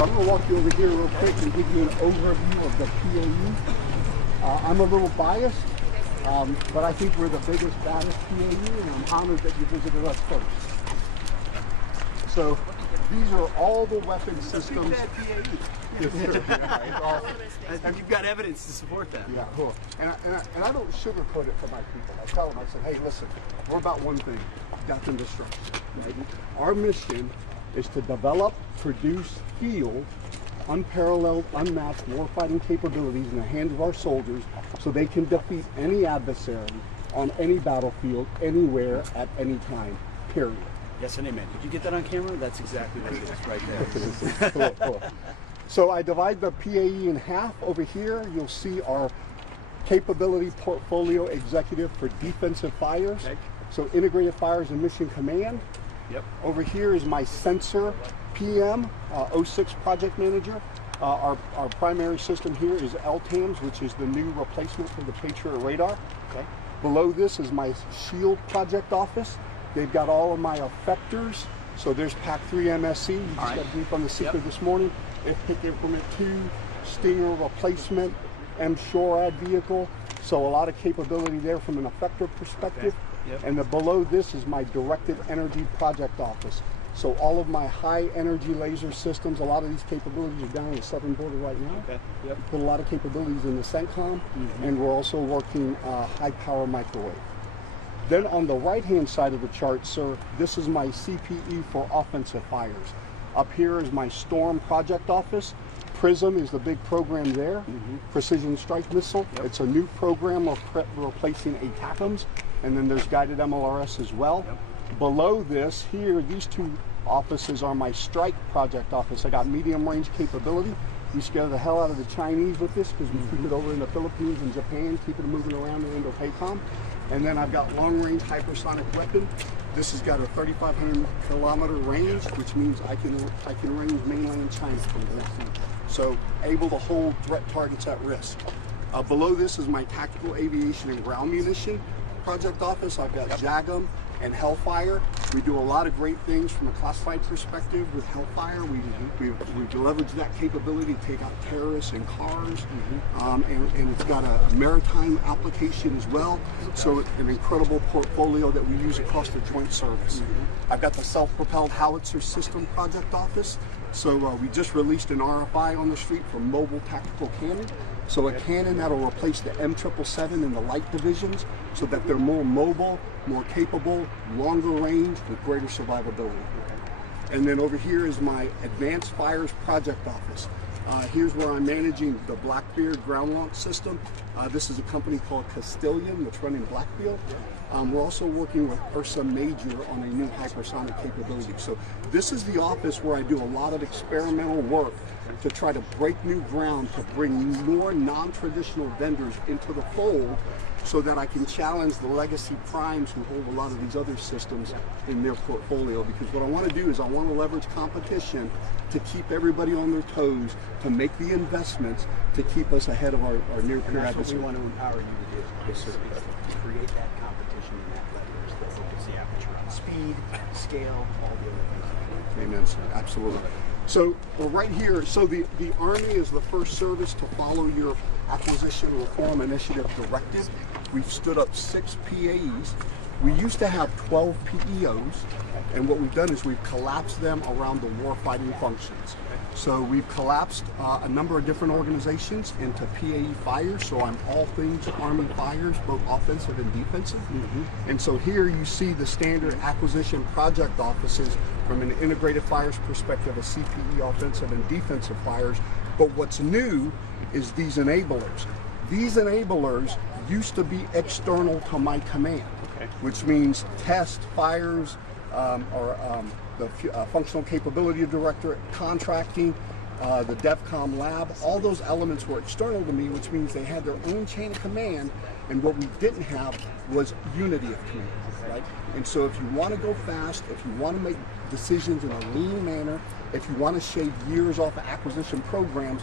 So I'm going to walk you over here real quick and give you an overview of the PAE. I'm a little biased, but I think we're the biggest, baddest PAE, and I'm honored that you visited us first. So these are all the weapon systems. Yes, sir. Yeah, awesome. And you've got evidence to support that. Yeah, cool. And I don't sugarcoat it for my people. I tell them, I said, hey, listen, we're about one thing, death and destruction. Right? Our mission is to develop, produce, field unparalleled, unmatched warfighting capabilities in the hands of our soldiers so they can defeat any adversary on any battlefield, anywhere, at any time, period. Yes and amen. Did you get that on camera? That's exactly what it is right there. Cool. So I divide the PAE in half. Over here, you'll see our capability portfolio executive for defensive fires. Okay. So integrated fires and mission command. Yep. Over here is my sensor PM, 06 project manager. Our primary system here is LTAMS, which is the new replacement for the Patriot radar. Okay. Below this is my SHIELD project office. They've got all of my effectors. So there's PAC-3 MSC. You just got a brief on the secret this morning. Pick Increment 2, Stinger replacement, M-SHORAD vehicle. So a lot of capability there from an effector perspective. Okay. Yep. And below this is my directed energy project office. So all of my high energy laser systems, a lot of these capabilities are down on the southern border right now. Okay. Yep. Put a lot of capabilities in the CENTCOM, and we're also working high power microwave. Then on the right-hand side of the chart, sir, this is my CPE for offensive fires. Up here is my Storm project office. PRISM is the big program there, Precision Strike Missile. Yep. It's a new program of replacing ATACMS, and then there's guided MLRS as well. Yep. Below this, here, these two offices are my Strike project office. I got medium range capability. We scare the hell out of the Chinese with this because we keep it over in the Philippines and Japan, keep it moving around in Indo-PACOM. And then I've got long-range hypersonic weapon. This has got a 3,500 kilometer range, which means I can range mainland China from there. So able to hold threat targets at risk. Below this is my tactical aviation and ground munition project office. I've got JAGM and Hellfire. We do a lot of great things from a classified perspective with Hellfire. We leverage that capability to take out terrorists and cars, and it's got a maritime application as well. So it's an incredible portfolio that we use across the joint service. I've got the self-propelled howitzer system project office. So we just released an RFI on the street for mobile tactical cannon. So a cannon that'll replace the M777 in the light divisions so that they're more mobile, more capable, longer range with greater survivability. And then over here is my Advanced Fires project office. Here's where I'm managing the Blackbeard ground launch system. This is a company called Castilian that's running Blackbeard. We're also working with Ursa Major on a new hypersonic capability. So this is the office where I do a lot of experimental work to try to break new ground, to bring more non-traditional vendors into the fold so that I can challenge the legacy primes who hold a lot of these other systems in their portfolio. Because what I want to do is I want to leverage competition to keep everybody on their toes, to make the investments to keep us ahead of our near-peer adversary. That's what we want to empower you to do. Yes, sir. To create that competition and that leverage that opens the aperture on speed, scale, all the other things. Amen, sir. Absolutely. So we're right here. So the Army is the first service to follow your Acquisition Reform Initiative directive. We've stood up 6 PAEs. We used to have 12 PEOs, and what we've done is we've collapsed them around the warfighting functions. So we've collapsed a number of different organizations into PAE fires, so I'm all things Army fires, both offensive and defensive. And so here you see the standard acquisition project offices from an integrated fires perspective of CPE offensive and defensive fires. But what's new is these enablers. These enablers used to be external to my command, which means test, fires, the functional capability director, contracting, the DevCom lab, all those elements were external to me, which means they had their own chain of command, and what we didn't have was unity of command, right? And so if you want to go fast, if you want to make decisions in a lean manner, if you want to shave years off of acquisition programs,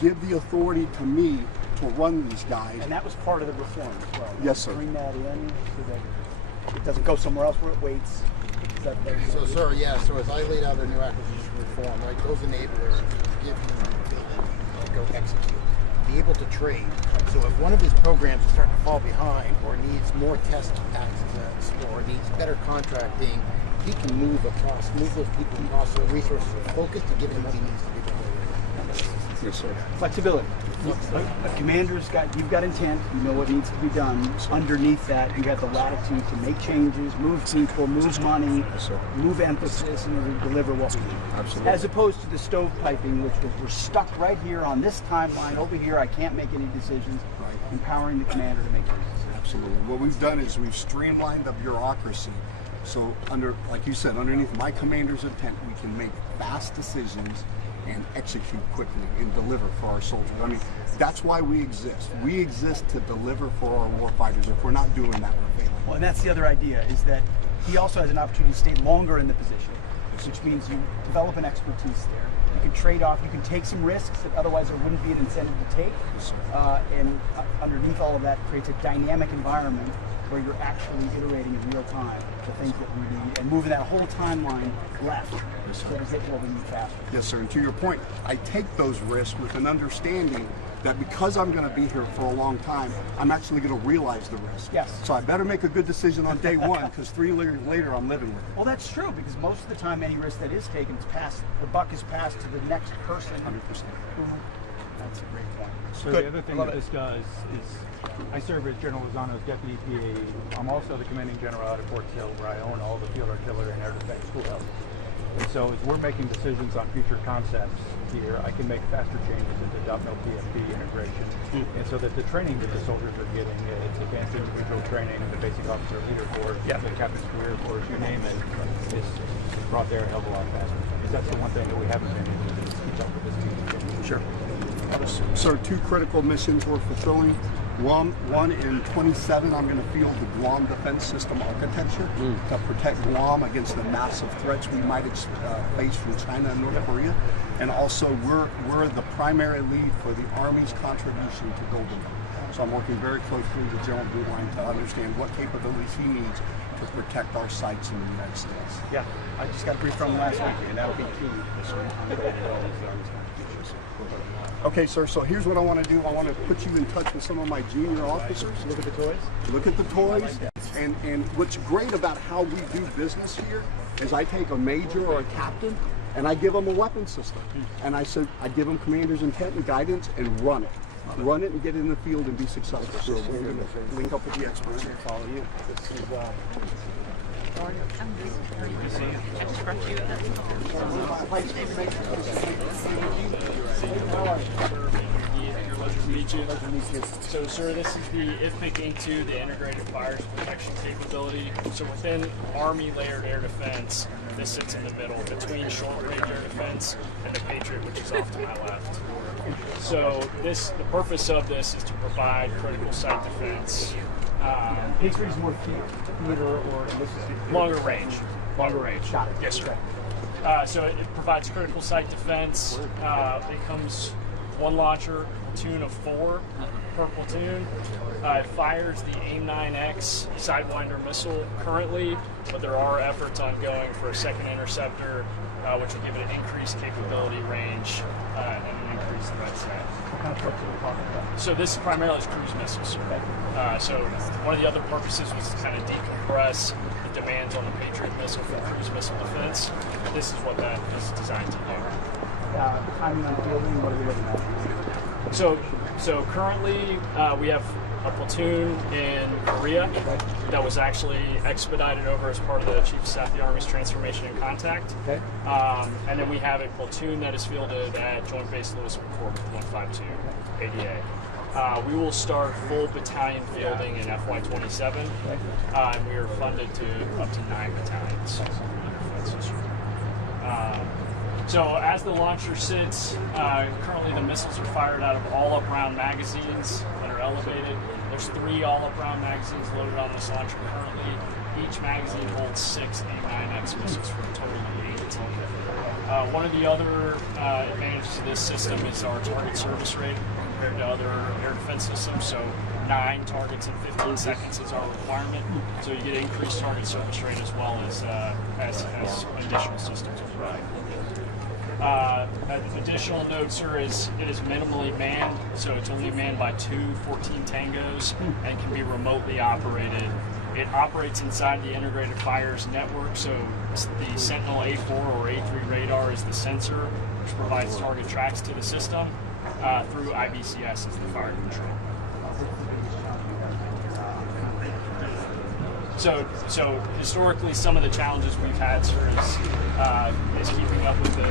give the authority to me to run these guys. And that was part of the reform as well. Yes, sir. Bring that in so that it doesn't go somewhere else where it waits. So, sir, yeah, so as I laid out the new acquisition reform, like those enablers, give him the ability to go execute, be able to trade. So if one of his programs is starting to fall behind or needs more test access or needs better contracting, he can move those people across the resources and focus to give him what he needs to do. Yes, sir. Flexibility. A commander's you've got intent, you know what needs to be done. Underneath that, you have the latitude to make changes, move people, move money, move emphasis, and deliver what we need. Absolutely. As opposed to the stovepiping, which was we're stuck right here on this timeline, over here, I can't make any decisions. Empowering the commander to make decisions. Absolutely. What we've done is we've streamlined the bureaucracy. So like you said, underneath my commander's intent, we can make fast decisions and execute quickly and deliver for our soldiers. I mean, that's why we exist. We exist to deliver for our warfighters. If we're not doing that, we're failing. Well, and that's the other idea, is that he also has an opportunity to stay longer in the position, which means you develop an expertise there. You can trade off, you can take some risks that otherwise there wouldn't be an incentive to take. And underneath all of that creates a dynamic environment where you're actually iterating in real time the things that we need and moving that whole timeline left so we get what we need faster. Yes, sir. And to your point, I take those risks with an understanding that because I'm going to be here for a long time, I'm actually going to realize the risk. Yes. So I better make a good decision on day one, because 3 years later I'm living with it. Well, that's true, because most of the time any risk that is taken is passed, the buck is passed to the next person. 100%. That's a great point. So Good. the other thing that this does is, I serve as General Lozano's deputy PA. I'm also the commanding general out of Fort Sill, where I own all the field artillery and air defense schoolhouses. And so as we're making decisions on future concepts here, I can make faster changes into DOTMIL PFP integration. And so that the training that the soldiers are getting, it's advanced individual training, the basic officer leader course, the captain's career course, you name it, is brought there a hell of a lot faster. Because that's the one thing that we haven't been able to do, is keep up with this team. Sure. So 2 critical missions we're fulfilling. One in 27, I'm going to field the Guam Defense System architecture to protect Guam against the massive threats we might face from China and North Korea. And also, we're the primary lead for the Army's contribution to Golden Dome. So I'm working very closely with General Bootline to understand what capabilities he needs to protect our sites in the United States. Yeah, I just got a brief from him last week, and that'll be key. Okay, sir, so here's what I want to do. I want to put you in touch with some of my junior officers. Look at the toys. Look at the toys. And what's great about how we do business here is I take a major or a captain and I give them a weapon system. And I give them commander's intent and guidance and run it. Run it and get in the field and be successful. So we're going to link up with the experts and follow you. This is, I'm good to see you. I just brought you So, sir, this is the IFPC Inc. 2, the Integrated Fires Protection Capability. So within Army layered air defense, this sits in the middle between short-range air defense and the Patriot, which is off to my left. So the purpose of this is to provide critical site defense. Patriot is more theater or Longer range. Shot it. Yes, sir. So it provides critical site defense. It comes one launcher, platoon of 4 per platoon. It fires the AIM-9X Sidewinder missile currently, but there are efforts ongoing for a second interceptor, which will give it an increased capability range and an increased threat set. What kind of trucks are we talking about? So this primarily is cruise missiles. So one of the other purposes was to kind of decompress the demands on the Patriot missile for cruise missile defense. This is what that is designed to do. Timing on fielding, what are we looking at? So currently we have a platoon in Korea that was actually expedited over as part of the Chief of Staff of the Army's Transformation and Contact. Okay. And then we have a platoon that is fielded at Joint Base Lewis McChord 152 ADA. We will start full battalion fielding in FY27, and we are funded to up to 9 battalions. So as the launcher sits, currently the missiles are fired out of all-up-round magazines that are elevated. There's 3 all-up-round magazines loaded on this launcher currently. Each magazine holds 6 AIM-9X missiles for a total of 8. One of the other advantages of this system is our target service rate compared to other air defense systems. So 9 targets in 15 seconds is our requirement. So you get increased target service rate as well as additional systems provide. Additional note, sir, is it is minimally manned, so it's only manned by 14 Tangos and can be remotely operated. It operates inside the integrated fires network, so the Sentinel A4 or A3 radar is the sensor, which provides target tracks to the system through IBCS as the fire control. So historically, some of the challenges we've had, sir, is keeping up with the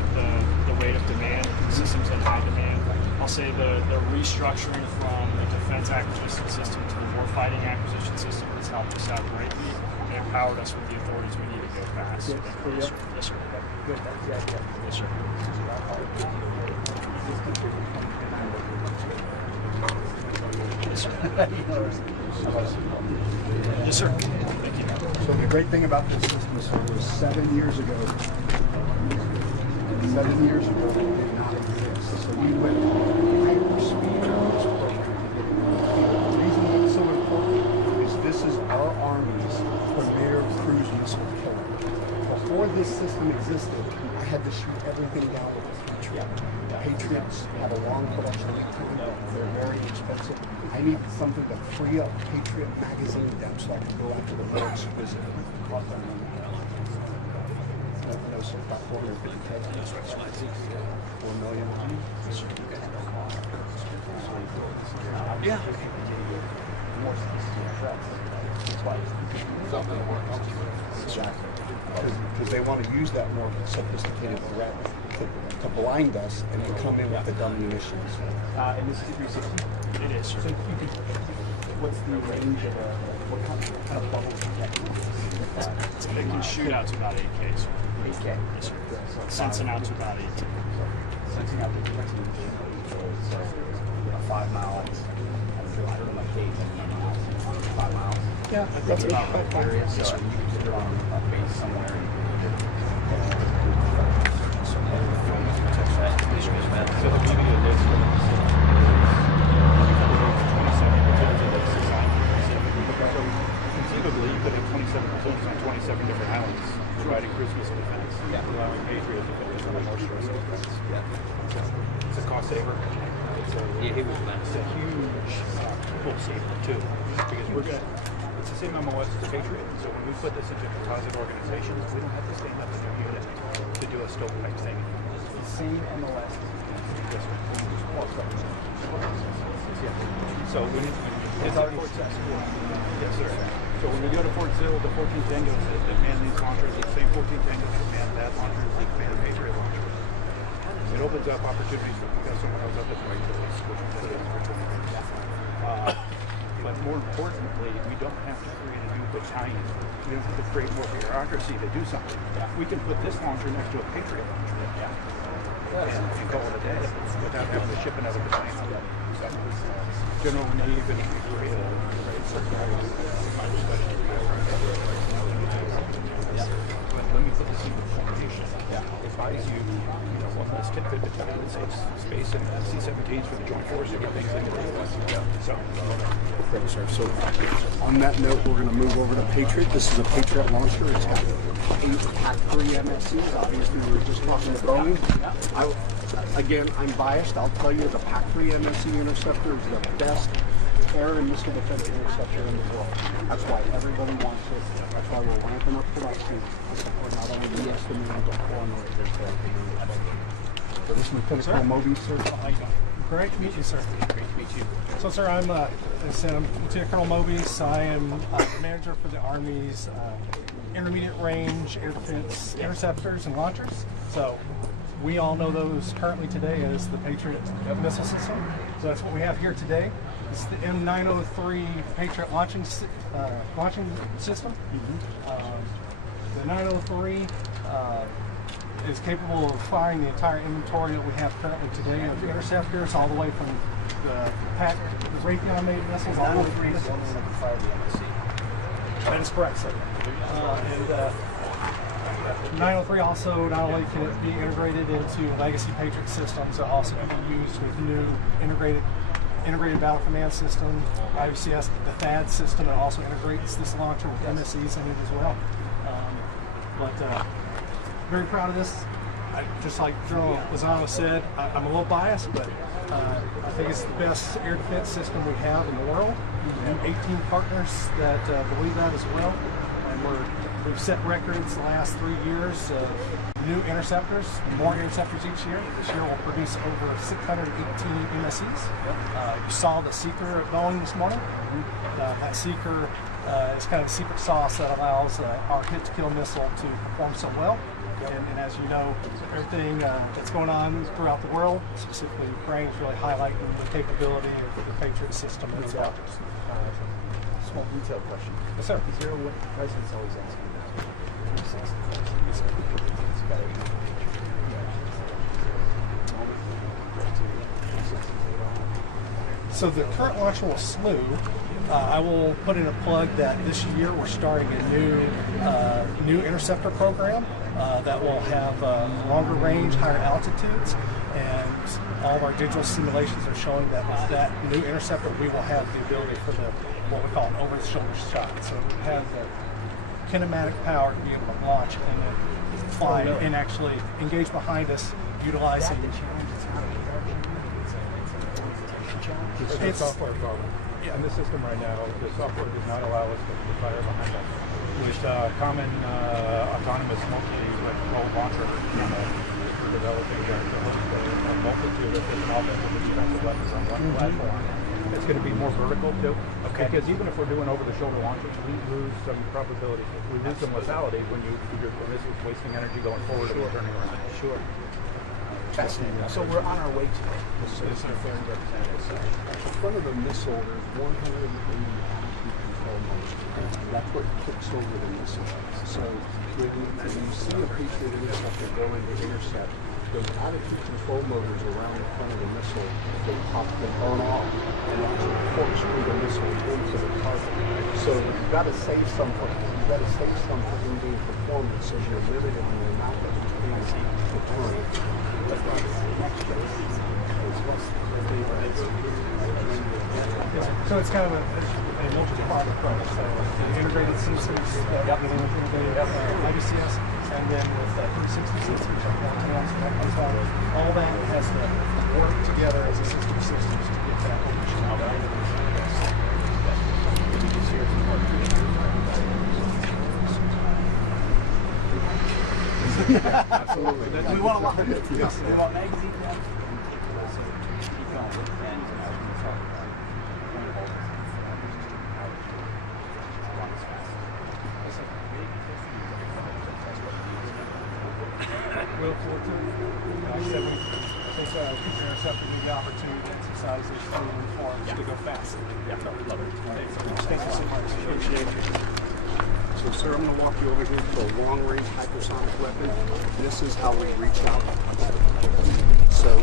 rate of demand. The system's in high demand. I'll say the restructuring from the defense acquisition system to the warfighting acquisition system has helped us out greatly and empowered us with the authorities we need to go fast. Yes, Yes, sir. Yes, sir. Good. Yes, sir. Yes, sir. Thank you. So the great thing about this system, sir, was 7 years ago. 7 years ago, it did not exist. So we went hyperspeed on this program. The reason it's so important is this is our Army's premier cruise missile killer. Before this system existed, I had to shoot everything down with a Patriot. Patriots have a long production lead time. They're very expensive. I need something to free up Patriot magazine depth so I can go after the more exquisite. No, sir, about 450K. That's right. 4 million. Yeah. That's why. Exactly. Because they want to use that more sophisticated threat to blind us and to come in with the dumb munitions. And this is 360? It is, sir. So what's the range of what kind of bubble It can shoot out to about 8K, sir. 8K? Yes, sir. Sensing out to about 18. Sensing out the direction. So 5 miles. I don't know my gauge. 5 miles. Yeah, That's about my area. So you can put it on a base somewhere. So the beauty of this conceivably you could have 27 platoons on 27 different islands providing cruise missile defense, allowing Patriot to focus on the more stressful threats. It's a cost saver. It's a huge pull saver too, because it's the same MOS as the Patriot. So when we put this into composite organizations, we don't have to stand up a new unit to do a stovepipe thing. Same MOS. So when it's at Fort Sill. Yes, sir. So when we go to Fort Sill, the 14 Tangos that man these launchers, the same 14 Tangos that man that launcher, like man a Patriot launcher. It opens up opportunities for because someone else up at the right place, which is but more importantly, we don't have to create a new battalion. We don't have to create more bureaucracy to do something. We can put this launcher next to a Patriot launcher. And call it a day without having to ship another battalion out. So, General Nave and great let me put this into formation. If I use, let's take the battalion and say space and C-17s for the Joint Force to get things into the U.S. So, Great, sir. So on that note, we're going to move over to Patriot. This is a Patriot launcher. It's got 8 PAC-3 MSCs. Obviously, we were just talking to Boeing. Again, I'm biased. I'll tell you the PAC-3 MSC interceptor is the best air and missile defense interceptor in the world. That's why everybody wants it. That's why we're ramping up production to support not only the U.S. demand, but foreign orders. So this is Lieutenant Moby, sir. How you doing? Great to meet you, sir. Great to meet you. So, sir, I'm Lieutenant Colonel Mobius. I am the manager for the Army's intermediate range air defense interceptors and launchers. So, we all know those currently today as the Patriot missile system. So that's what we have here today. It's the M903 Patriot launching system. The 903 is capable of firing the entire inventory that we have currently today of interceptors, all the way from the Raytheon-made missiles all the way through missiles. That is correct, sir. And 903 also not only can it be integrated into legacy Patriot systems, it also can be used with new integrated battle command system, IBCS, the THAAD system. It also integrates this launcher with MSEs in it as well. Very proud of this just like General Lozano said, I'm a little biased, but I think it's the best air defense system we have in the world. We have 18 partners that believe that as well, and we've set records the last 3 years of new interceptors, more interceptors each year. This year we'll produce over 618 MSEs. You saw the Seeker at Boeing this morning. That Seeker is kind of a secret sauce that allows our hit-to-kill missile to perform so well. And as you know, everything that's going on throughout the world, specifically Ukraine, is really highlighting the capability of the Patriot system and its launchers. Small detail question. Yes, sir. Is there what the president's always asking about? So the current launchable slew, I will put in a plug that this year we're starting a new interceptor program that will have longer range, higher altitudes, and all of our digital simulations are showing that with that new interceptor we will have the ability for what we call an over-the-shoulder shot. So we have the kinematic power to be able to launch and then fly and actually engage behind us, utilizing. It's a software problem. In the system right now, the software does not allow us to fire behind us. With common autonomous multi-role launcher for developing a multitude of different offensive and defensive weapons on one platform. It's going to be more vertical too. Okay. Because even if we're doing over-the-shoulder launches, we lose some probability. We lose some lethality when your missile's wasting energy going forward and turning around. Sure. Fascinating. So we're on our way today. So this is a fair representative. At the front of the missile, there's 180 attitude control modes. That's what kicks over the missile. So when you see a Patriot interceptor go into intercept, those attitude control motors around the front of the missile, they pop, they burn off, and actually corkscrew the missile into the target. So you've got to save something. You've got to save something in being performance, so you're limited in the amount that you can return. So it's kind of a multi-part approach. So the integrated systems, integrated IBCS, and then with 360 systems, all that has to work together as a system of systems to get that Absolutely. We want a lot of it. We want magazine. Like I said, we think interceptor need the opportunity to exercise these three forms to go fast. Yeah, love it. Thank you so much. Appreciate it. So, sir, I'm going to walk you over here to a long-range hypersonic weapon. This is how we reach out. So,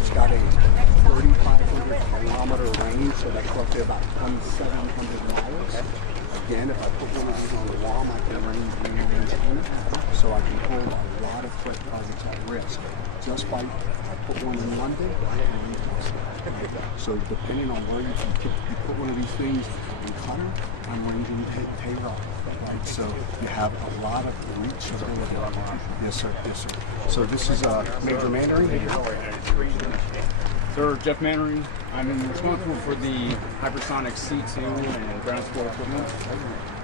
it's got a 3,500 kilometer range, so that's roughly about 2,700 miles. Again, if I put one of these on the wall, I can range you, so I can hold a lot of threat targets at risk. Just by I put one in London, I can range elsewhere. So depending on where you put one of these things in Qatar, I'm ranging Tehran, right? So you have a lot of reach ability. Yes, sir. Yes, sir. So this is Major Mandarin. Sir, Jeff Mannering. I'm responsible for the Hypersonic C2 and ground support equipment.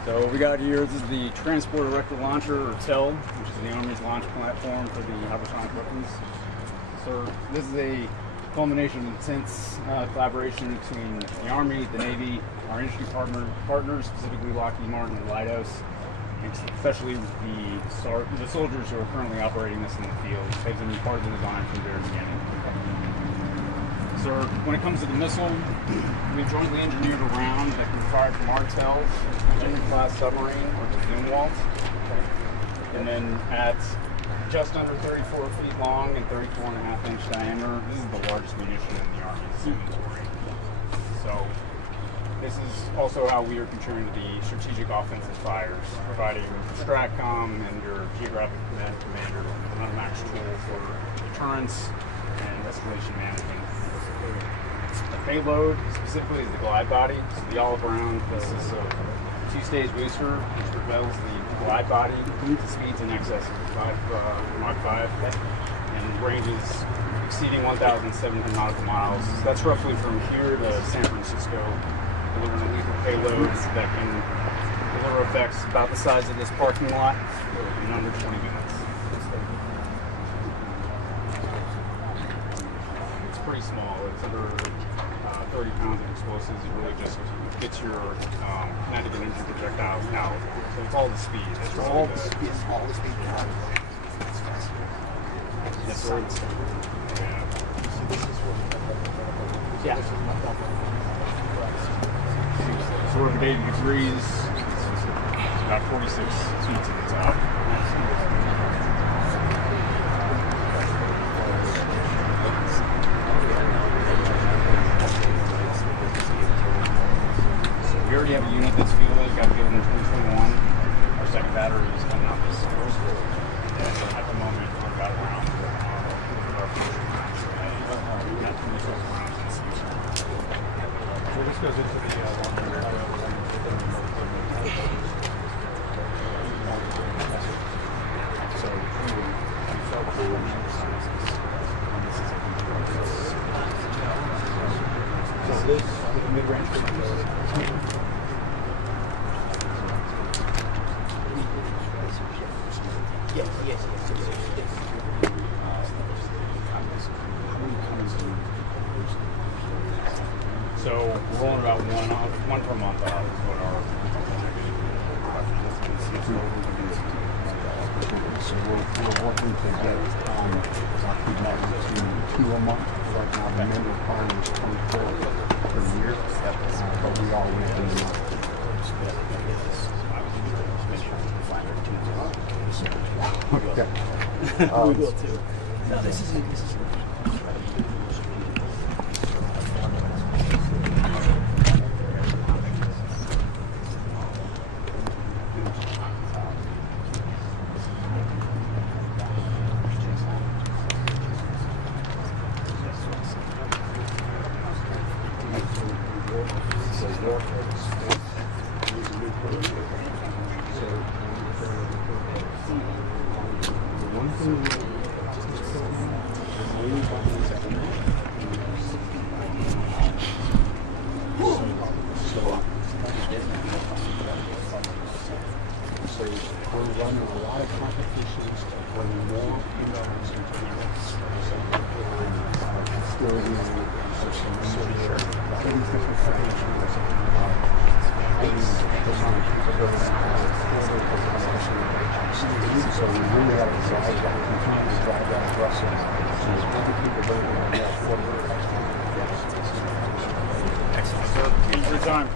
So what we got here, this is the Transport Erector Launcher, or TEL, which is the Army's launch platform for the hypersonic weapons. So this is a culmination of intense collaboration between the Army, the Navy, our industry partners, specifically Lockheed Martin and Lighthouse, and especially the soldiers who are currently operating this in the field. They've been part of the design from the very beginning. So when it comes to the missile, we jointly engineered a round that can be fired from our TEL, Virginia-class submarine, or the Zumwalt. And then at just under 34 feet long and 34.5-inch diameter, this is the largest munition in the Army's inventory. So this is also how we are contributing to the strategic offensive fires, providing STRATCOM and your geographic command commander with an unmatched tool for deterrence and escalation management. The payload specifically is the glide body, so the all-around consists of a two-stage booster, which propels the glide body, speeds in excess of Mach 5, and ranges exceeding 1,700 nautical miles. That's roughly from here to San Francisco, delivering a lethal payload that can deliver effects about the size of this parking lot in under 20 minutes. It's pretty small. It's under 30 pounds of explosives. It really just gets your kinetic energy projectile out. So it's all the speed. It's All the speed. All the speed. Yes, sir. Yeah. So we're at 80 degrees. It's about 46 feet to the top. So we already have a unit that's fielded. Got fielded in 2021. Our second battery is coming out this year. And so at the moment, we've got around So this goes into the so this with the mid-range Yes. So we're rolling about one per month out is what our So we're working to get Lockheed Martin to 2 a month. Right now the minimum requirement is 24 per year, but we are within the month. Okay. We will too. No, this is So we're running a lot of competitions to bring more HIMARS into the mix. So still using some research, all these different formations, hypersonic capability, so we really have to drive that, continue to drive that aggressive. So there's other capability on that forward. excellent. Sir, thank you for your time.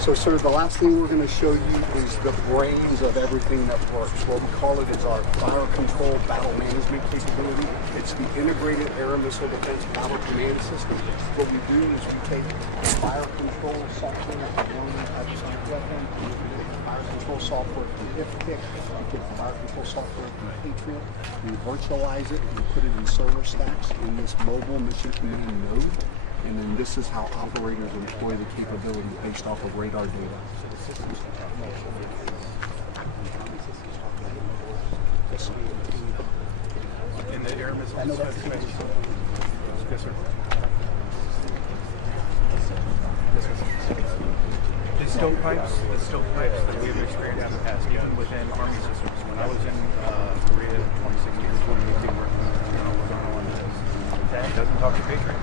So, sir, the last thing we're going to show you is the brains of everything that works. What we call it is our fire control battle management capability. It's the integrated air and missile defense battle command system. What we do is we take fire control software from one hypersonic weapon, we take the fire control software from HIPTIC, we take the fire control software from Patriot, we virtualize it, and put it in server stacks in this mobile mission command node. And then this is how operators employ the capability based off of radar data. in the air missile space. Yes, sir. The stovepipes that we've experienced in the past, even within Army systems. When I was in Korea in 2016, 2018, working with General Lozano on this, that doesn't talk to Patriot.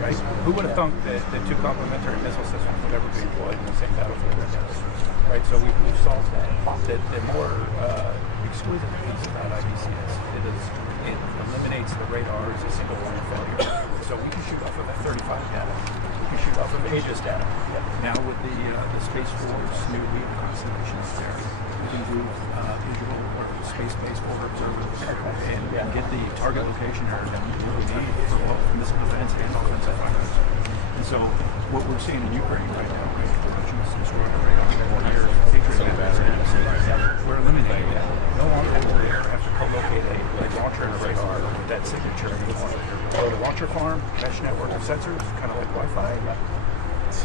Right? Who would have thunk that two complementary missile systems would ever be deployed in the same battlefield? Right? So we've solved that. The more exquisite piece about IBCS it eliminates the radar as a single point of failure. So we can shoot off of F-35 data. We can shoot off of Aegis data. Now with the Space Force new lead constellations there, we can do visual or space-based border observers and get the target location area that we really need for both missile defense and offensive fighters. And so what we're seeing in Ukraine right now, we're eliminating that. No longer will we ever have to co-locate a launcher and a radar with that signature anymore. So the launcher farm, mesh network of sensors, kind of like Wi-Fi,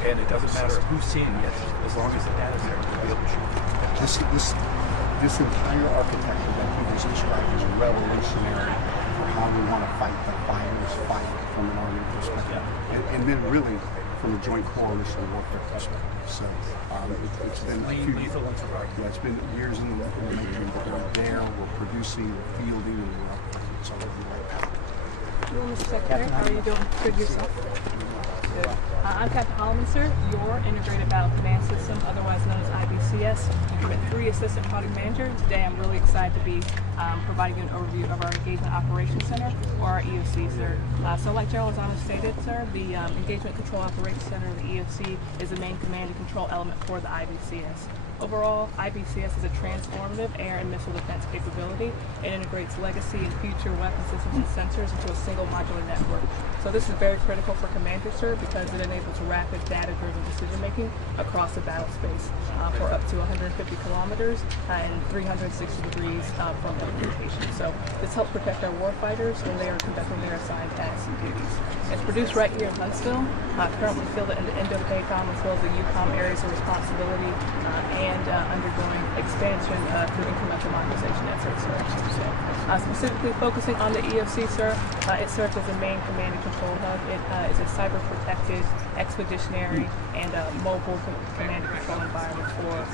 and it doesn't matter who's seeing it, as long as the data's there, we'll be able to shoot. This entire architecture that he just described is revolutionary for how we want to fight the fighters fight from an Army perspective, and then really from a joint coalition warfare perspective. So it's been it's been years in the making, but we're there, we're producing, we're fielding, and we're operating. So we're right now. Hello, Mr. Secretary. How are you doing? Good yourself? Good. I'm Captain Holloman, sir, your Integrated Battle Command System, otherwise known as IBCS. I'm a 3 Assistant Product Manager. Today I'm really excited to be providing you an overview of our Engagement Operations Center, or our EOC, sir. So like General Lozano stated, sir, the Engagement Control Operations Center, the EOC, is the main command and control element for the IBCS. Overall, IBCS is a transformative air and missile defense capability. It integrates legacy and future weapon systems and sensors into a single modular network. So this is very critical for commanders, sir, because it enables rapid data-driven decision-making across the battle space for up to 150 kilometers and 360 degrees from the location. So this helps protect our warfighters when they are conducting their assigned tasks and duties. It's produced right here in Huntsville, currently fielded in the Indo-PACOM as well as the UCOM areas of responsibility, and undergoing expansion through incremental modernization efforts, sir. So, specifically focusing on the EOC, sir, it serves as a main command and control hub. It is a cyber-protected, expeditionary, and mobile command and control environment for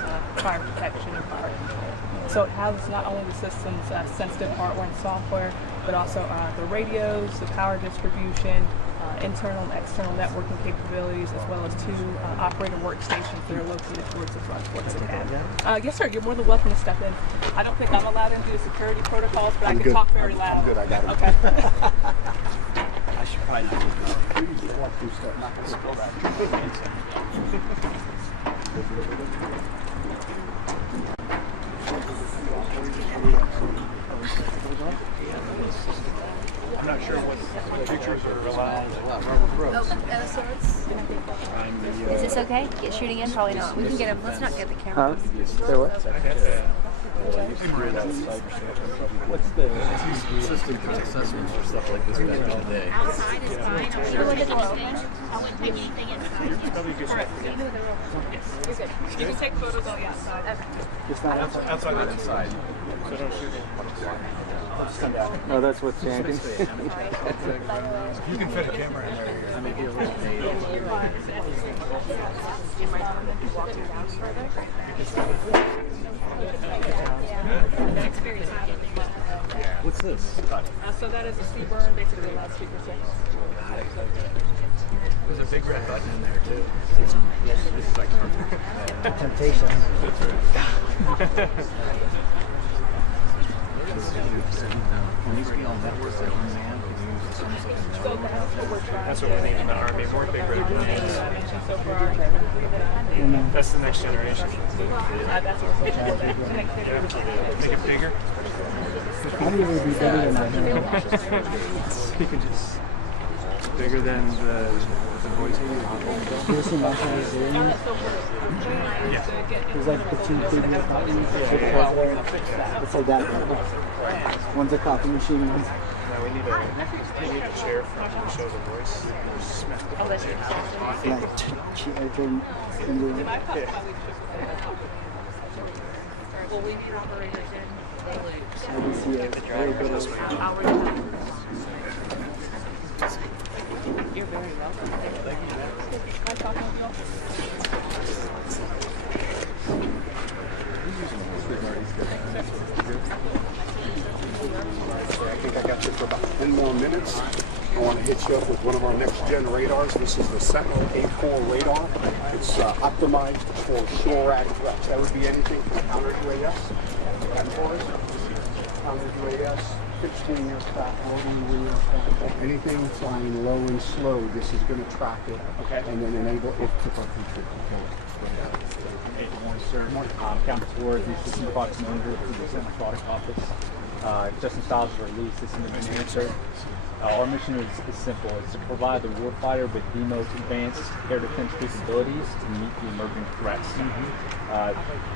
fire protection and fire control. So it houses not only the system's sensitive hardware and software, but also the radios, the power distribution, internal and external networking capabilities, as well as 2 operator workstations that are located towards the front porch of the cab. Yes, sir, you're more than welcome to step in. I don't think I'm allowed into the security protocols, but I can talk very loud. I'm good, I got it. Okay. I should probably not do that. Please walk through stuff, not going to go back. I'm not sure what features are allowed. Is this okay? Get shooting in? Probably not. We can get him. Let's not get the camera. What's the System assessments or stuff like this back in the day. Outside is fine. I'll show you the stage. I wouldn't take anything inside. You're good. You can take photos on the outside. Okay. It's not Outside and inside. So don't shoot it. Oh, that's what's changing. If you can fit a camera in there, I may be a little dated. What's this? So that is a C-burn, basically a loudspeaker signal. There's a big red button in there too. It's like temptation. When you be on networks that one man can use, it's almost like a So that's what we're trying That's what we need in the Army, more big red buttons. So for our That's the next generation. that's what we're trying to Make it bigger. How do you be better than my you can just bigger than the voice. There's like the 2 previous copies. It's like that. One's a copy machine. Now we need a chair to show the voice. Well, we need operators in. You're very welcome. Can I talk with you all? I think I got you for about 10 more minutes. I want to hit you up with one of our next gen radars. This is the Sentinel A4 radar. It's optimized for SHORAD threats. That would be anything from counter UAS, counter UAS, fixed-wing aircraft, low-wing aircraft, anything flying low and slow. This is going to track it and then enable it to control it. Captain Torres, the Assistant Product Manager for the Sentinel Product Office. Just installed for release system engineering, sir. Our mission is simple. It's to provide the warfighter with the most advanced air defense capabilities to meet the emerging threats.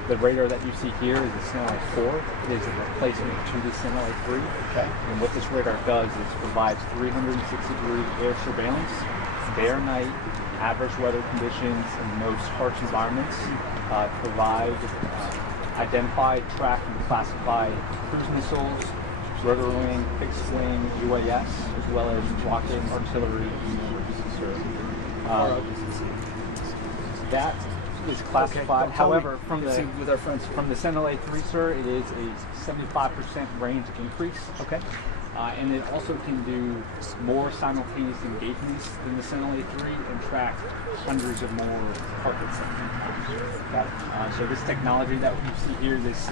The radar that you see here is the Sentinel 4. It is a replacement to the Sentinel 3. And what this radar does is provides 360-degree air surveillance, day or night, adverse weather conditions, and most harsh environments. Provide identify, track, and classify cruise missiles, rotor wing, fixed wing, UAS, as well as rocket, artillery, that is classified. Okay, however, from with our friends from the Sentinel A3, sir, it is a 75% range increase. Okay. And it also can do more simultaneous engagements than the Sentinel A3 and track hundreds of more targets. So this technology that we see here, this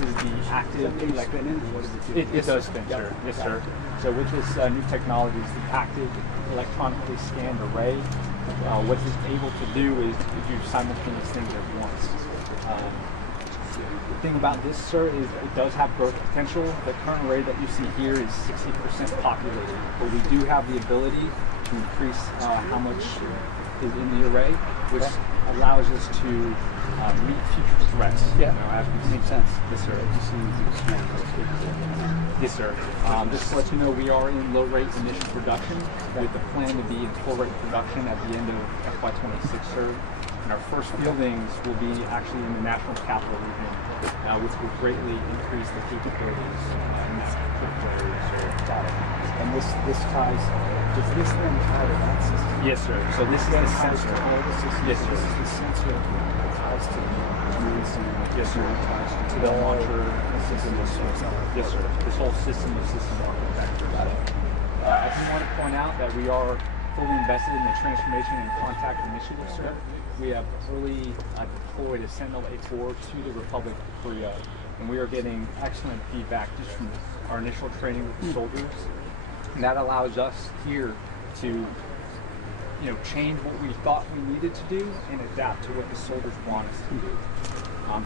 is the active. It does spin, sir. Yes, sir. So with this new technology, it's the active electronically scanned array. What it's able to do is do simultaneous things at once. The thing about this, sir, is it does have growth potential. The current array that you see here is 60% populated, but we do have the ability to increase how much is in the array, which allows us to meet future threats. Yeah, as we makes sense. Yes, sir. Yes, sir. Just to let you know, we are in low-rate initial production with the plan to be in full-rate production at the end of FY26, sir. And our first fieldings will be actually in the National Capital Region, which will greatly increase the capabilities in that particular area, sir. Got it. And this ties, does this then tie to that system? Yes, sir. So this is the sensor. All the systems. Yes, sir. This is the sensor that ties to the drones and yes, sir. ties To the launcher system. Yes, sir. This whole system of system architecture. Got it. I do want to point out that we are fully invested in the transformation and contact initiative, sir. We have fully deployed a Sentinel A4 to the Republic of Korea, and we are getting excellent feedback just from our initial training with the soldiers. And that allows us here to, change what we thought we needed to do and adapt to what the soldiers want us to do.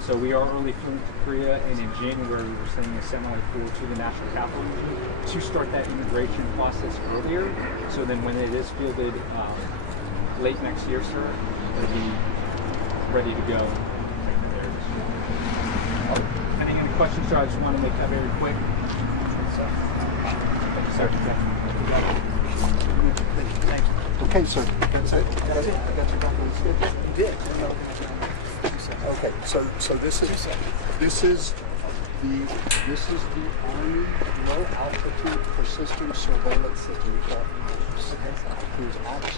So we are early flew to Korea, and in January we were sending a Sentinel A4 to the National Capital Region to start that integration process earlier. So then when it is fielded late next year, sir, it'll be ready to go. Any questions, sir? I just want to make that very quick. Thank you, sir. Thanks. Okay, sir. That's it. That's it. I got your back on the schedule. You did. Okay, so this is the Army low altitude persistent surveillance system we call HIMARS.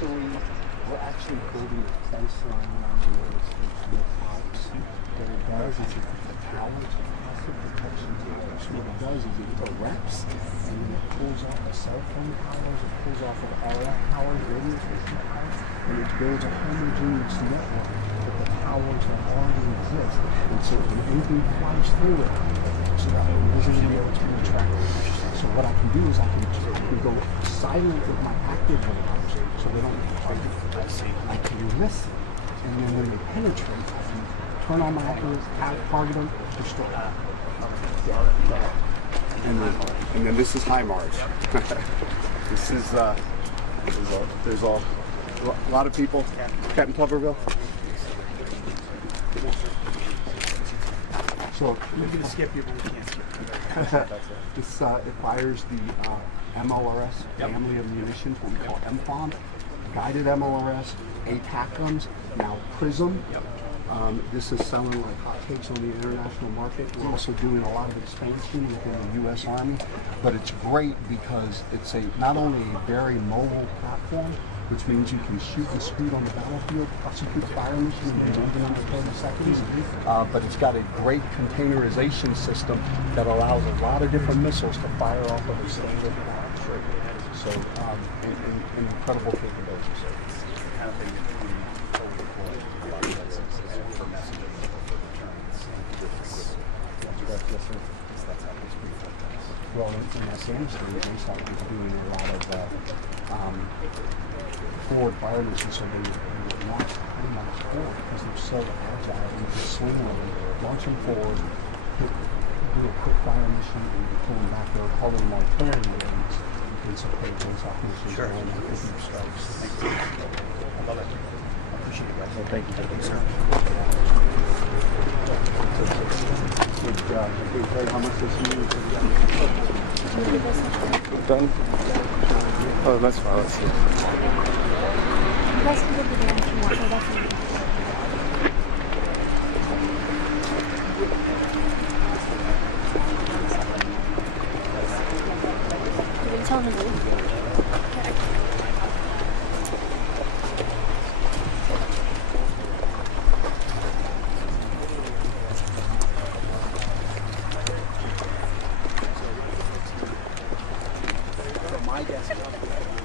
We're actually building a baseline on the little pipes. What it does is it powers passive detection towers. What it does is it erects and then it pulls off the cell phone towers, it pulls off of RF towers, radio station towers, and it builds a homogeneous network that the towers that already exist. And so when anything flies through it, so that we're going to be able to track it. So what I can do is I can go silent with my active radars so they don't target. I can listen, and then when they penetrate, I can turn on my active, target them, destroy them. And then this is HIMARS. This is there's a lot of people. Captain Tuberville. So we're going to skip you, but we can't skip. This it fires the MLRS family of munitions, what we call MFON, guided MLRS, ATAC guns, now Prism. This is selling like hotcakes on the international market. We're also doing a lot of expansion within the U.S. Army, but it's great because it's not only a very mobile platform, which means you can shoot and scoot on the battlefield, execute fire mission in under 30 seconds, but it's got a great containerization system that allows a lot of different missiles to fire off of a single trigger. So, incredible capabilities. Well, in Afghanistan, they started doing a lot of forward fire missions, so they launch pretty much forward because they're so agile and they can swing with them, launch them forward, do a quick fire mission, and pull them back. They're called them artillery wings. You can support those off missions. Sure. And deep strikes. Thank you. I love it. I appreciate it, guys. Well, thank you. Thank you, sir. How much this means? Done? Oh, that's fine. Let's see. You guys can get the damage if you want. No, that's You tell him to leave. From my desktop.